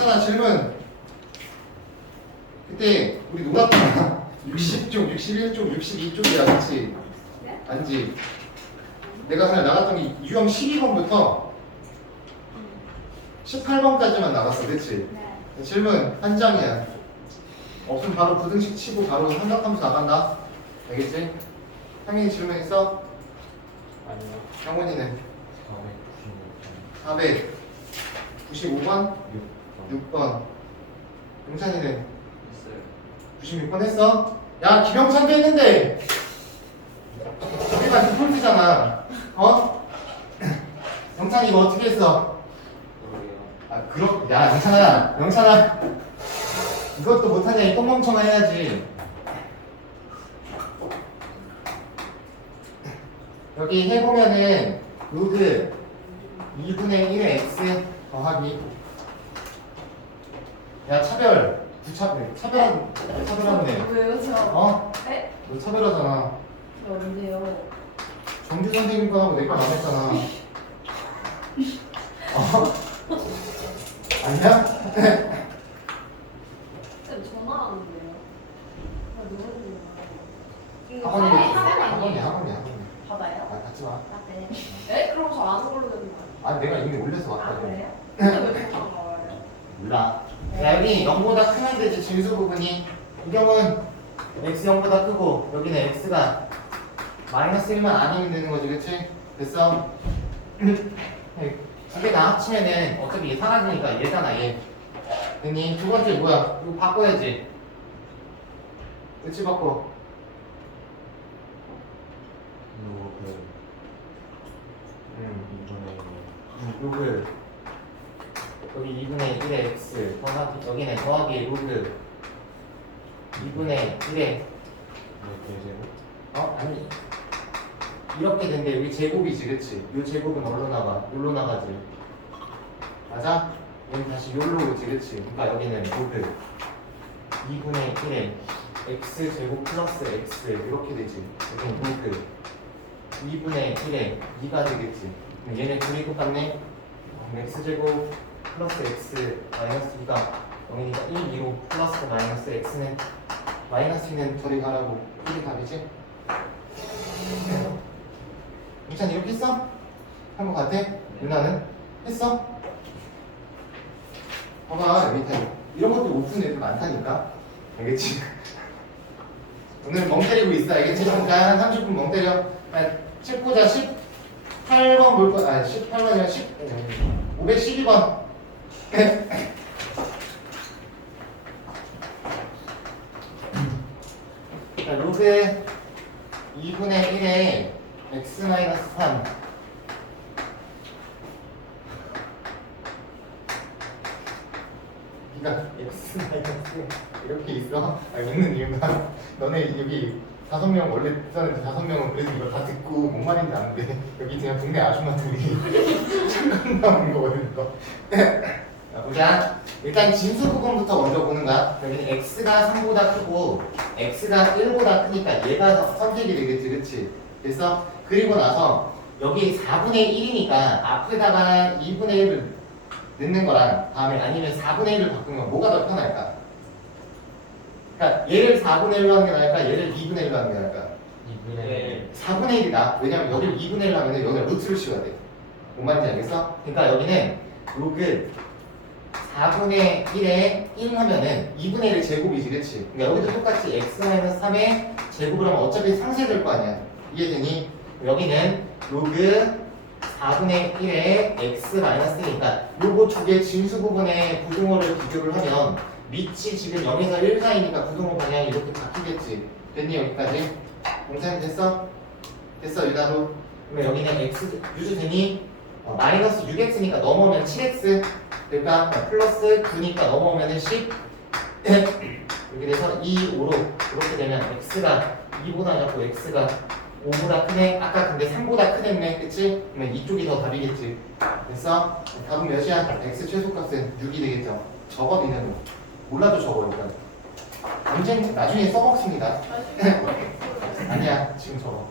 영찬아 질문. 그때 우리 놀았잖아. 60쪽, 61쪽, 62쪽이야, 그렇지? 네? 아니지. 내가 그냥 나갔더니 유형 12번부터 18번까지만 나갔어, 그렇지? 네. 질문 한 장이야. 없으면 바로 부등식 치고 바로 삼각함수 나간다. 알겠지? 상민이 질문 있어? 아니요. 496번. 495번, 6번. 6번. 용찬이는 했어요. 96번 했어? 야 김영찬도 했는데 우리가 디폴트잖아 어? 영찬이 이거 어떻게 했어? 모르게요. 아 그럼 야 영찬아 영찬아 이것도 못하냐 이 똥멍청아 해야지 여기 해보면은 로드 2분의 1의 x 더하기 야 차별 부차별 차별한 차별하네 왜요 저? 어? 네? 너 차별하잖아 저 언제요? 정규 선생님 거하고 내거 안 했잖아 어? 아니야? 쌤 전화 왔는데요. 아 누구세요? 학원이 학원이 학원이 학원 학원이 아니에요? 학원이 학원이 받아요? 아 같이 와 아 네. 네? 그럼 저안 걸로 되는 거 아니에요? 아 내가 이미 올려서 아 왔거든 그래요? 근데 왜 전화 와요? 몰라 야 여기 0보다 크면 되지 진수 부분이 이 경우는 x 0보다 크고 여기는 x가 마이너스 1만 아니면 되는 거지 그치? 됐어? 두 개 다 합치면은 어차피 얘 사라지니까 얘잖아 얘 됐니? 두 번째 뭐야? 이거 바꿔야지 그치 바꿔 로그 음. 2분의 로그 여기 2분의 1의 x 더하기 여기는 더하기 로그 2분의 1의 몇 제곱? 어? 아니 이렇게 된대 여기 제곱이지 그치? 요 제곱은 어디로 나가? 여기로 나가지 맞아? 여기 다시 여기로 오지 그치? 그러니까 여기는 로그 2분의 1의 x 제곱 플러스 x 이렇게 되지 여기는 로그 2분의 1의 2가 되겠지 그럼 얘네 둘이 똑같네 x 제곱 플러스 x 마이너스 2가 여기니까 1, 2로 플러스 마이너스 x는 마이너스 2는 저리 가라고 이게 답이지? 일찬 이렇게 했어? 한거 같아? 누나는? 했어? 봐봐 여기 다 이런 것도 못 푸는 애들 많다니까 알겠지? 오늘 멍 때리고 있어 알겠지? 한 30분 멍 때려 야, 책 보자 18번 볼 거, 아 18번이야 10, 512번 자, 로그 2분의 1에 x 마이너스 3 그러니까 x 마이너스 이렇게 있어? 아, 있는 이유가 너네 여기 다섯 명 원래 사는 다섯 명은 그래도 이거 다 듣고 뭔 말인지 아는데 여기 그냥 동네 아줌마들이 잠깐 나오는 거거든 이거 자, 보자 일단 진수 부분부터 먼저 보는 거야 여기는 x가 3보다 크고 x가 1보다 크니까 얘가 선택이 되겠지 그치 됐어? 그리고 나서 여기 4분의 1이니까 앞에다가 2분의 1을 넣는 거랑 다음에 아니면 4분의 1을 바꾸면 뭐가 더 편할까? 그러니까 얘를 4분의 1로 하는 게 나을까? 얘를 2분의 1로 하는 게 나을까? 2분의 1. 4분의 1이 나. 왜냐면 여기를 2분의 1로 하면 여기를 루트를 씌워야 돼. 뭔 말인지 알겠어? 그러니까 여기는 로그 4분의 1에 1 하면은 2분의 1의 제곱이지, 그치? 그러니까 여기도 똑같이 x-3의 제곱을 하면 어차피 상쇄될 거 아니야. 이해되니? 여기는 로그 4분의 1에 x-1이니까 요거 두 개 진수 부분의 부등호를 비교를 하면 밑이 지금 0에서 1 사이니까 부등호 방향이 이렇게 바뀌겠지. 됐니 여기까지? 공사님 됐어? 됐어 유나로? 그러면 여기는 x 유주 되니? 어, 마이너스 6x니까 넘어오면 7x 그러니까 플러스 9니까 넘어오면 10 이렇게 돼서 2, 5로 이렇게 되면 x가 2보다 작고 x가 5보다 크네. 아까 근데 3보다 크겠네. 그치? 그러면 이쪽이 더 답이겠지. 됐어? 답은 몇이야? x 최소값은 6이 되겠죠. 적어 니는 몰라도 적어 일단. 언젠 나중에 써먹습니다. 아니야 지금 적어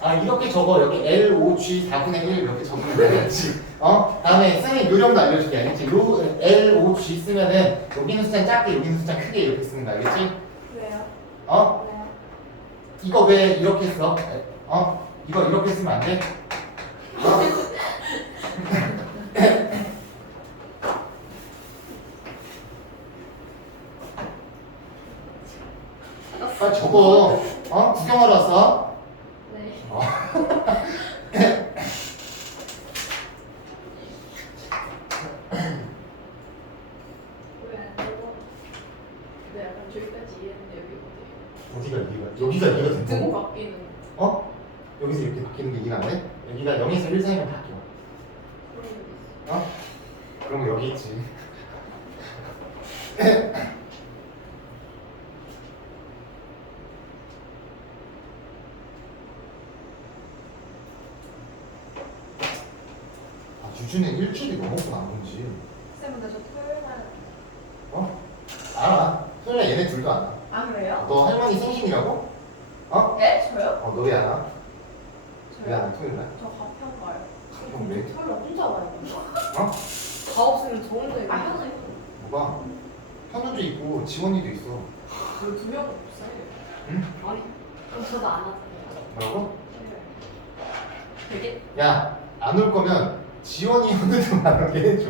아 이렇게 적어 여기 L, O, G 4분의 1 이렇게 적으면 되겠지 어? 다음에 선생님 요령도 알려줄게 알겠지? 요 L, O, G 쓰면은 여기는 숫자 작게 여기는 숫자 크게 이렇게 쓰는 거 알겠지? 왜요? 어? 왜요? 이거 왜 이렇게 써? 어? 이거 이렇게 쓰면 안 돼? 어? 빨리 적어 어? 구경하러 왔어? 네. 어? 왜안 되고? 네, 약간 저기까지 이해했는데 여기 어디가 이해가 여기가 이해가 어디? 등 된다고? 바뀌는. 어? 여기서 이렇게 바뀌는 게 이해가 안 돼? 여기가 0에서 1 사이면 바뀌어 그런 게 있어. 어? 그럼 여기 있지 아, 유주는 일주일이 넘었구나 안 본지 쌤, 근데 저 토요일 날. 어? 알아 소연아 얘네 둘도 알아 아 그래요? 너 할머니 생신이라고? 어? 네? 저요? 어, 너 왜 알아? 왜 저요? 알아 토요일 날? 저 가평 가요. 그럼 왜? 토요일 날 혼자 와요. 어? 다 없으면 저 혼자 있고. 아 현우 있고. 뭐가? 현우도 있고 지원이도 있어 왜두명 없어요? 응? 아니. 그럼 저도 안 왔어요. 뭐라고? 되게. 야, 안 올 거면 지원이 현우도 안 오게 해줘.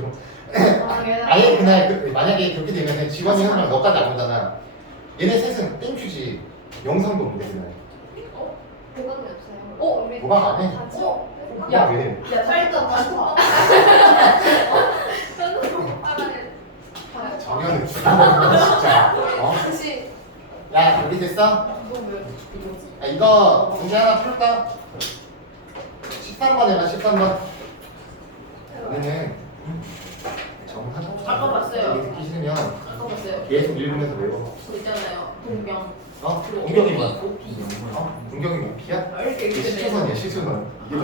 아, 아예 그날 그, 만약에 그렇게 되면 지원이 현우랑 너까지 안 온다나. 얘네 셋은 땡큐지. 영상도 없는데 그날. 어? 보관이 없어요. 어? 우리 보관 안 해? 같이? 어, 야, 왜? 야, 빨리 또 다시 봐. 정현은 죽여버린다 진짜. 어? 혹시 야, 여기 됐어? 너왜 이거지? 야, 이거 문제 하나 풀까? 13번 해봐, 13번. 얘는 정답. 아까 봤어요. 이게 듣기 싫으면 아까 봤어요. 계속 읽으면서 외워. 저 있잖아요. 동경. 어? 동경이 뭐야? 오피. 어? 동경이 뭐 피야? 아, 이렇게 이게 이렇게 시초선이야 시초선 이게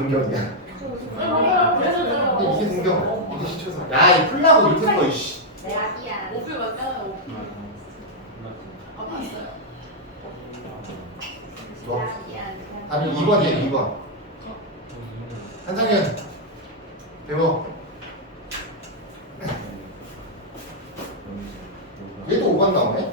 그래서 근데 이게 동경 이게 시초선 야이 풀라고 이렇게 써 이씨 아기야. 오피 맞잖아요. 오피. 아 봤어요. 너 답이 2번이야 2번 한상현 배워 얘도 5번 나오네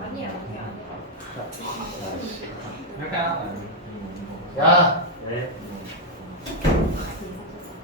아니야, 아니 야, 아니야. 야 네.